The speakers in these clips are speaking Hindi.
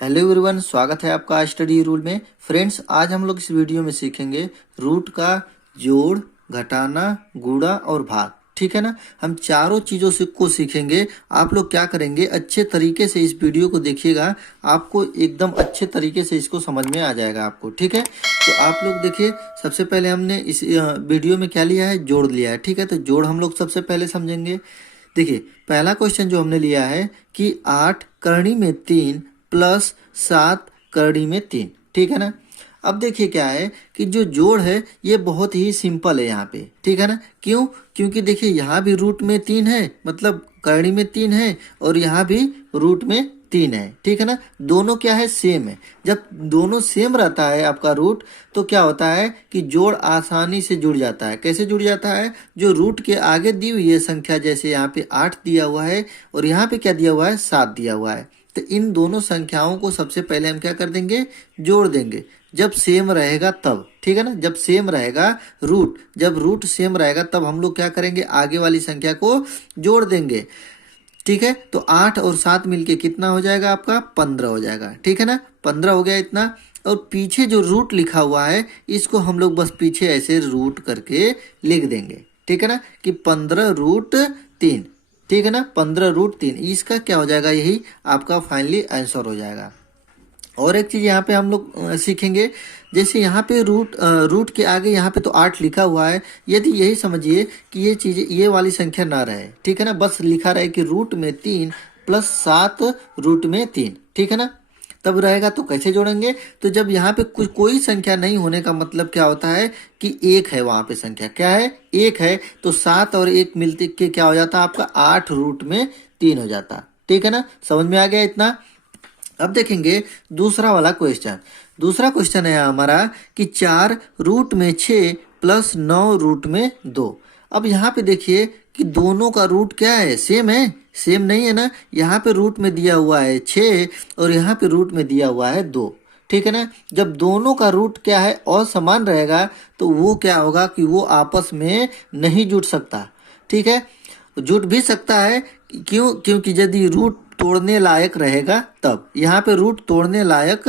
हेलो एवरीवन, स्वागत है आपका स्टडी रूल में। फ्रेंड्स, आज हम लोग इस वीडियो में सीखेंगे रूट का जोड़, घटाना, गुणा और भाग। ठीक है ना। हम चारों चीज़ों से को सीखेंगे। आप लोग क्या करेंगे, अच्छे तरीके से इस वीडियो को देखिएगा, आपको एकदम अच्छे तरीके से इसको समझ में आ जाएगा आपको। ठीक है, तो आप लोग देखिए, सबसे पहले हमने इस वीडियो में क्या लिया है, जोड़ लिया है। ठीक है, तो जोड़ हम लोग सबसे पहले समझेंगे। देखिए, पहला क्वेश्चन जो हमने लिया है कि 8 करनी में 3 प्लस 7 करनी में 3। ठीक है ना। अब देखिए क्या है कि जो जोड़ है ये बहुत ही सिंपल है यहाँ पे। ठीक है ना। क्यों? क्योंकि देखिए यहाँ भी रूट में 3 है, मतलब करनी में 3 है, और यहाँ भी रूट में 3 है। ठीक है ना। दोनों क्या है, सेम है। जब दोनों सेम रहता है आपका रूट, तो क्या होता है कि जोड़ आसानी से जुड़ जाता है। कैसे जुड़ जाता है? जो रूट के आगे दी हुई है संख्या, जैसे यहाँ पे 8 दिया हुआ है और यहाँ पे क्या दिया हुआ है, 7 दिया हुआ है, तो इन दोनों संख्याओं को सबसे पहले हम क्या कर देंगे, जोड़ देंगे। जब सेम रहेगा तब। ठीक है ना। जब सेम रहेगा रूट, जब रूट सेम रहेगा तब हम लोग क्या करेंगे, आगे वाली संख्या को जोड़ देंगे। ठीक है, तो 8 और 7 मिलके कितना हो जाएगा आपका, 15 हो जाएगा। ठीक है ना, 15 हो गया इतना। और पीछे जो रूट लिखा हुआ है इसको हम लोग बस पीछे ऐसे रूट करके लिख देंगे। ठीक है ना, कि 15√3। ठीक है ना, 15√3, इसका क्या हो जाएगा, यही आपका फाइनली आंसर हो जाएगा। और एक चीज़ यहाँ पे हम लोग सीखेंगे, जैसे यहाँ पे रूट के आगे यहाँ पे तो 8 लिखा हुआ है। यदि यही समझिए कि ये चीज़, ये वाली संख्या ना रहे, ठीक है ना, बस लिखा रहे कि रूट में 3 प्लस 7 रूट में 3। ठीक है ना, तब रहेगा। तो कैसे जोड़ेंगे? तो जब यहाँ पे कोई संख्या नहीं होने का मतलब क्या होता है कि एक है, वहाँ पे संख्या क्या है, एक है, तो 7 और 1 मिलते के क्या हो जाता आपका, 8 रूट में 3 हो जाता। ठीक है ना, समझ में आ गया इतना। अब देखेंगे दूसरा वाला क्वेश्चन। दूसरा क्वेश्चन है हमारा कि 4 रूट में 6 प्लस 9 रूट में 2। अब यहाँ पे देखिए कि दोनों का रूट क्या है, सेम है, सेम नहीं है ना। यहाँ पे रूट में दिया हुआ है 6 और यहाँ पे रूट में दिया हुआ है 2। ठीक है ना। जब दोनों का रूट क्या है, असमान रहेगा, तो वो क्या होगा कि वो आपस में नहीं जुड़ सकता। ठीक है, जुड़ भी सकता है। क्यों? क्योंकि यदि रूट तोड़ने लायक रहेगा तब। यहाँ पे रूट तोड़ने लायक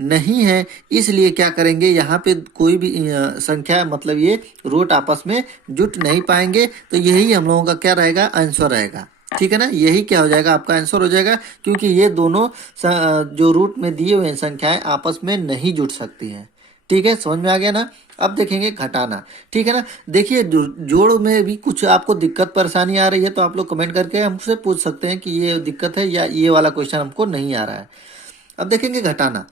नहीं है, इसलिए क्या करेंगे, यहाँ पे कोई भी संख्या, मतलब ये रूट आपस में जुट नहीं पाएंगे। तो यही हम लोगों का क्या रहेगा, आंसर रहेगा। ठीक है ना, यही क्या हो जाएगा, आपका आंसर हो जाएगा, क्योंकि ये दोनों जो रूट में दिए हुए संख्याएं आपस में नहीं जुट सकती हैं। ठीक है, समझ में आ गया ना। अब देखेंगे घटाना। ठीक है ना। देखिए, जोड़ में भी कुछ आपको दिक्कत परेशानी आ रही है तो आप लोग कमेंट करके हमसे पूछ सकते हैं कि ये दिक्कत है या ये वाला क्वेश्चन हमको नहीं आ रहा है। अब देखेंगे घटाना।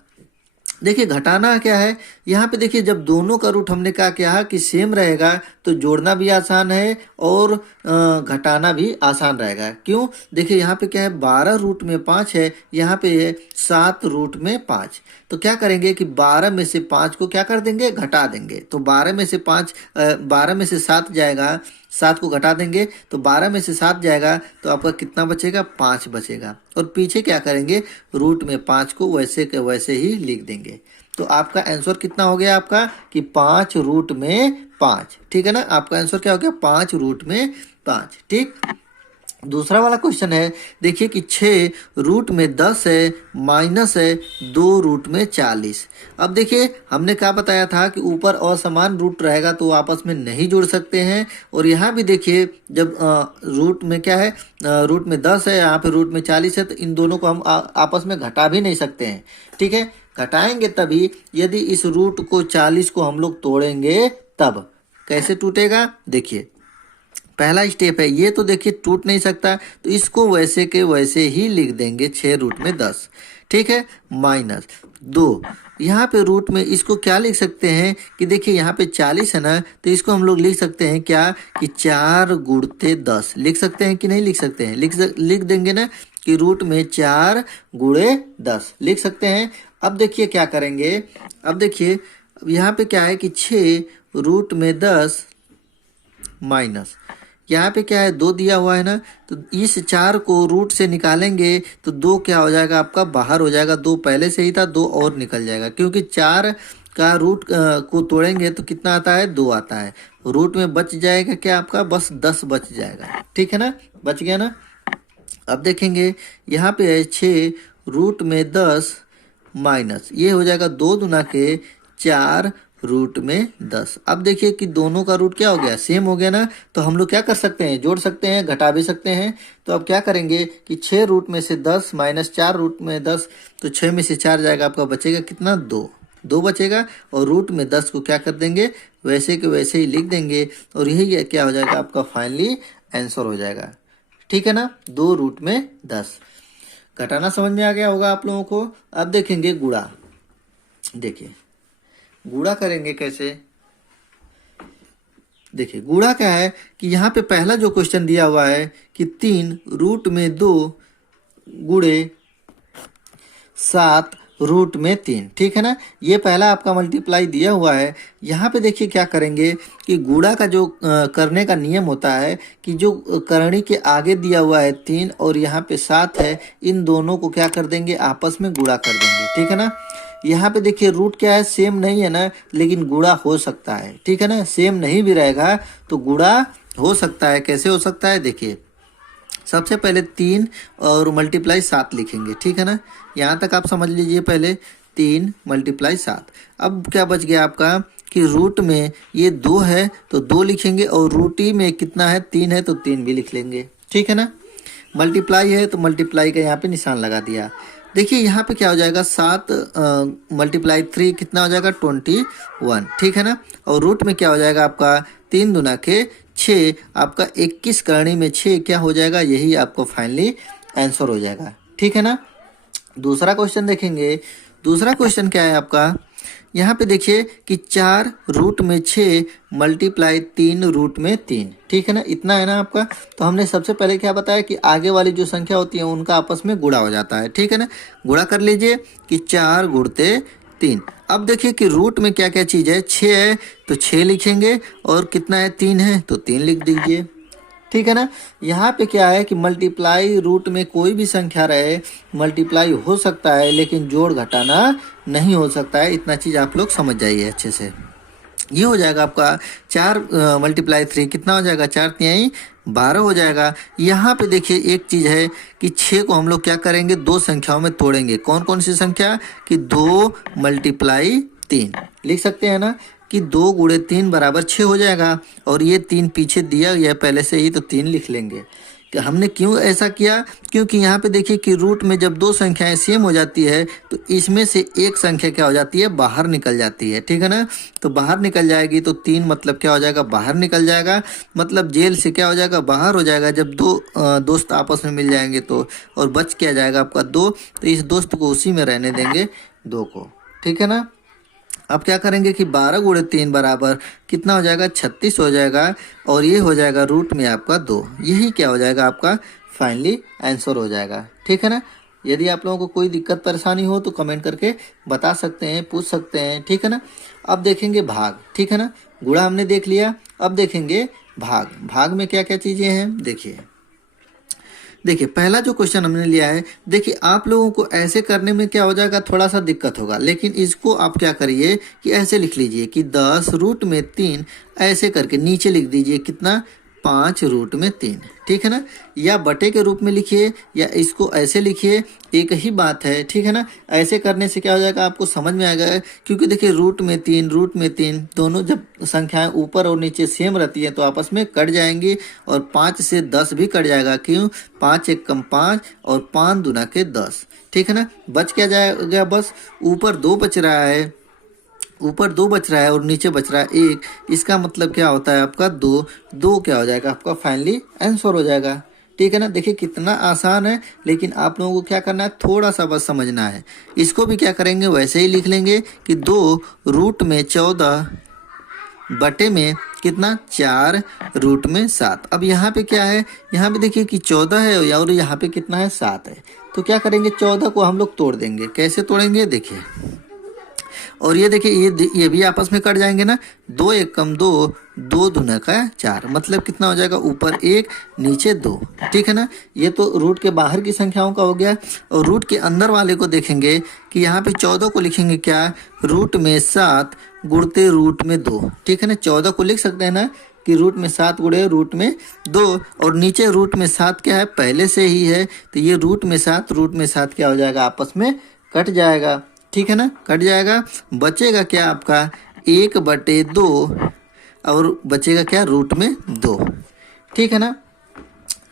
देखिए, घटाना क्या है, यहाँ पे देखिए, जब दोनों का रूट हमने कहा कि सेम रहेगा, तो जोड़ना भी आसान है और घटाना भी आसान रहेगा। क्यों? देखिए यहाँ पे क्या है, 12 रूट में 5 है, यहाँ पे है 7 रूट में 5। तो क्या करेंगे कि 12 में से 5 को क्या कर देंगे, घटा देंगे। तो 12 में से 12 में से 7 जाएगा, 7 को घटा देंगे तो 12 में से 7 जाएगा, तो आपका कितना बचेगा, 5 बचेगा। और पीछे क्या करेंगे, रूट में 5 को वैसे के वैसे ही लिख देंगे। तो आपका आंसर कितना हो गया आपका, कि 5 रूट में 5। ठीक है ना, आपका आंसर क्या हो गया, 5 रूट में 5। ठीक। दूसरा वाला क्वेश्चन है, देखिए कि 6 रूट में 10 है, माइनस है 2 रूट में 40। अब देखिए, हमने क्या बताया था कि ऊपर असमान रूट रहेगा तो आपस में नहीं जुड़ सकते हैं। और यहाँ भी देखिए, जब रूट में क्या है, रूट में 10 है, यहाँ पे रूट में 40 है, तो इन दोनों को हम आपस में घटा भी नहीं सकते हैं। ठीक है, घटाएंगे तभी यदि इस रूट को 40 को हम लोग तोड़ेंगे तब। कैसे टूटेगा, देखिए, पहला स्टेप है ये, तो देखिए टूट नहीं सकता, तो इसको वैसे के वैसे ही लिख देंगे, 6 रूट में 10। ठीक है, माइनस 2। यहाँ पे रूट में इसको क्या लिख सकते हैं कि देखिए यहाँ पे 40 है ना, तो इसको हम लोग लिख सकते हैं क्या, कि 4 गुणते 10 लिख सकते हैं कि नहीं लिख सकते हैं, लिख देंगे ना, कि रूट में 4 गुणे 10 लिख सकते हैं। अब देखिए क्या करेंगे, अब देखिए, अब यहाँ पे क्या है कि 6 रूट में 10 माइनस, यहाँ पे क्या है, 2 दिया हुआ है ना, तो इस 4 को रूट से निकालेंगे तो 2 क्या हो जाएगा आपका, बाहर हो जाएगा। 2 पहले से ही था, 2 और निकल जाएगा, क्योंकि 4 का रूट को तोड़ेंगे तो कितना आता है, 2 आता है। रूट में बच जाएगा क्या आपका, बस 10 बच जाएगा। ठीक है ना, बच गया ना। अब देखेंगे यहाँ पे है 6 रूट में 10 माइनस ये हो जाएगा 2 दूना के 4 रूट में 10। अब देखिए कि दोनों का रूट क्या हो गया, सेम हो गया ना। तो हम लोग क्या कर सकते हैं, जोड़ सकते हैं, घटा भी सकते हैं। तो अब क्या करेंगे कि 6 रूट में से 10 माइनस 4 रूट में 10, तो 6 में से 4 जाएगा, आपका बचेगा कितना, 2 बचेगा। और रूट में 10 को क्या कर देंगे, वैसे के वैसे ही लिख देंगे, और यही क्या हो जाएगा आपका फाइनली आंसर हो जाएगा। ठीक है ना, 2 रूट में 10। घटाना समझ में आ गया होगा आप लोगों को। अब देखेंगे गुणा। देखिए गुणा करेंगे कैसे। देखिए गुणा क्या है कि यहाँ पे पहला जो क्वेश्चन दिया हुआ है कि 3 रूट में 2 गुणे 7 रूट में 3, ठीक है ना। ये पहला आपका मल्टीप्लाई दिया हुआ है। यहाँ पे देखिए क्या करेंगे कि गुणा का जो करने का नियम होता है कि जो करणी के आगे दिया हुआ है 3 और यहाँ पे 7 है, इन दोनों को क्या कर देंगे, आपस में गुणा कर देंगे, ठीक है ना। यहाँ पे देखिए रूट क्या है, सेम नहीं है ना, लेकिन गुणा हो सकता है, ठीक है ना। सेम नहीं भी रहेगा तो गुणा हो सकता है। कैसे हो सकता है, देखिए सबसे पहले 3 और मल्टीप्लाई 7 लिखेंगे, ठीक है ना। यहाँ तक आप समझ लीजिए। पहले 3 मल्टीप्लाई 7। अब क्या बच गया आपका कि रूट में ये 2 है तो 2 लिखेंगे, और रूट ही में कितना है, 3 है तो 3 भी लिख लेंगे, ठीक है ना। मल्टीप्लाई है तो मल्टीप्लाई का यहाँ पे निशान लगा दिया। देखिए यहाँ पे क्या हो जाएगा, 7 मल्टीप्लाई 3 कितना हो जाएगा, 21, ठीक है ना। और रूट में क्या हो जाएगा आपका 3 दूना के 6, आपका 21 करणी में 6 क्या हो जाएगा, यही आपको फाइनली आंसर हो जाएगा, ठीक है ना। दूसरा क्वेश्चन देखेंगे। दूसरा क्वेश्चन क्या है आपका, यहाँ पे देखिए कि 4 रूट में 6 मल्टीप्लाई 3 रूट में 3, ठीक है ना। इतना है ना आपका। तो हमने सबसे पहले क्या बताया कि आगे वाली जो संख्या होती है उनका आपस में गुणा हो जाता है, ठीक है ना। गुणा कर लीजिए कि 4 गुणते 3। अब देखिए कि रूट में क्या क्या चीज़ है, 6 है तो 6 लिखेंगे, और कितना है, 3 है तो 3 लिख दीजिए, ठीक है ना। यहाँ पे क्या है कि मल्टीप्लाई रूट में कोई भी संख्या रहे, मल्टीप्लाई हो सकता है लेकिन जोड़ घटाना नहीं हो सकता है। इतना चीज़ आप लोग समझ जाइए अच्छे से। ये हो जाएगा आपका 4 मल्टीप्लाई 3 कितना हो जाएगा, 4 तिहाई 12 हो जाएगा। यहाँ पे देखिए एक चीज़ है कि 6 को हम लोग क्या करेंगे, 2 संख्याओं में तोड़ेंगे। कौन कौन सी संख्या, कि 2 मल्टीप्लाई 3 लिख सकते हैं ना, कि 2 गुणे 3 बराबर 6 हो जाएगा। और ये 3 पीछे दिया गया पहले से ही, तो 3 लिख लेंगे। कि हमने क्यों ऐसा किया, क्योंकि यहाँ पे देखिए कि रूट में जब 2 संख्याएं सेम हो जाती है तो इसमें से एक संख्या क्या हो जाती है, बाहर निकल जाती है, ठीक है ना। तो बाहर निकल जाएगी तो 3 मतलब क्या हो जाएगा, बाहर निकल जाएगा, मतलब जेल से क्या हो जाएगा, बाहर हो जाएगा। जब 2 दोस्त आपस में मिल जाएंगे तो, और बच क्या जाएगा आपका 2, तो इस दोस्त को उसी में रहने देंगे 2 को, ठीक है ना। अब क्या करेंगे कि 12 गुणे 3 बराबर कितना हो जाएगा, 36 हो जाएगा। और ये हो जाएगा रूट में आपका 2। यही क्या हो जाएगा आपका फाइनली आंसर हो जाएगा, ठीक है ना। यदि आप लोगों को कोई दिक्कत परेशानी हो तो कमेंट करके बता सकते हैं, पूछ सकते हैं, ठीक है ना। अब देखेंगे भाग, ठीक है ना। गुणा हमने देख लिया, अब देखेंगे भाग। भाग में क्या क्या चीज़ें हैं, देखिए पहला जो क्वेश्चन हमने लिया है, देखिए आप लोगों को ऐसे करने में क्या हो जाएगा, थोड़ा सा दिक्कत होगा, लेकिन इसको आप क्या करिए कि ऐसे लिख लीजिए कि 10 रूट में 3, ऐसे करके नीचे लिख दीजिए कितना, 5 रूट में 3, ठीक है ना। या बटे के रूप में लिखिए या इसको ऐसे लिखिए, एक ही बात है, ठीक है ना। ऐसे करने से क्या हो जाएगा, आपको समझ में आएगा। क्योंकि देखिए रूट में 3 दोनों जब संख्याएं ऊपर और नीचे सेम रहती हैं तो आपस में कट जाएंगी, और 5 से 10 भी कट जाएगा। क्यों, 5 एक कम 5 और 5 दूना के 10, ठीक है ना। बच क्या जाएगा, बस ऊपर 2 बच रहा है, ऊपर 2 बच रहा है और नीचे बच रहा है 1। इसका मतलब क्या होता है आपका 2 क्या हो जाएगा, आपका फाइनली आंसर हो जाएगा, ठीक है ना। देखिए कितना आसान है, लेकिन आप लोगों को क्या करना है, थोड़ा सा बस समझना है। इसको भी क्या करेंगे, वैसे ही लिख लेंगे कि 2 रूट में 14 बटे में कितना, 4 रूट में 7। अब यहाँ पे क्या है, यहाँ पे देखिए कि 14 है और यहाँ पे कितना है, 7 है। तो क्या करेंगे, 14 को हम लोग तोड़ देंगे। कैसे तोड़ेंगे, देखिए, और ये देखिए ये भी आपस में कट जाएंगे ना। 2 एक कम 2, 2 दूना का 4, मतलब कितना हो जाएगा, ऊपर 1 नीचे 2, ठीक है ना। ये तो रूट के बाहर की संख्याओं का हो गया। और रूट के अंदर वाले को देखेंगे कि यहाँ पे 14 को लिखेंगे क्या, रूट में 7 गुणते रूट में 2, ठीक है ना। 14 को लिख सकते हैं ना कि रूट में 7 गुणे रूट में 2, और नीचे रूट में 7 क्या है, पहले से ही है, तो ये रूट में 7 क्या हो जाएगा, आपस में कट जाएगा, ठीक है ना, कट जाएगा। बचेगा क्या आपका 1/2 और बचेगा क्या रूट में 2। ठीक है ना,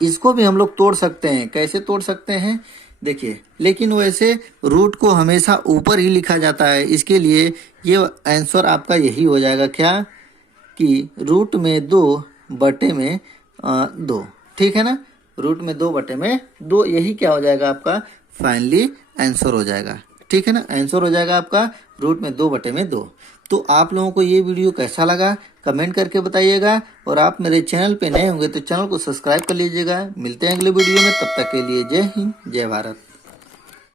इसको भी हम लोग तोड़ सकते हैं। कैसे तोड़ सकते हैं देखिए, लेकिन वैसे रूट को हमेशा ऊपर ही लिखा जाता है, इसके लिए ये आंसर आपका यही हो जाएगा क्या कि रूट में 2/2। ठीक है ना, रूट में 2/2, यही क्या हो जाएगा आपका फाइनली आंसर हो जाएगा। ठीक है ना, आंसर हो जाएगा आपका रूट में 2/2। तो आप लोगों को ये वीडियो कैसा लगा कमेंट करके बताइएगा, और आप मेरे चैनल पे नए होंगे तो चैनल को सब्सक्राइब कर लीजिएगा। मिलते हैं अगले वीडियो में, तब तक के लिए जय हिंद जय भारत।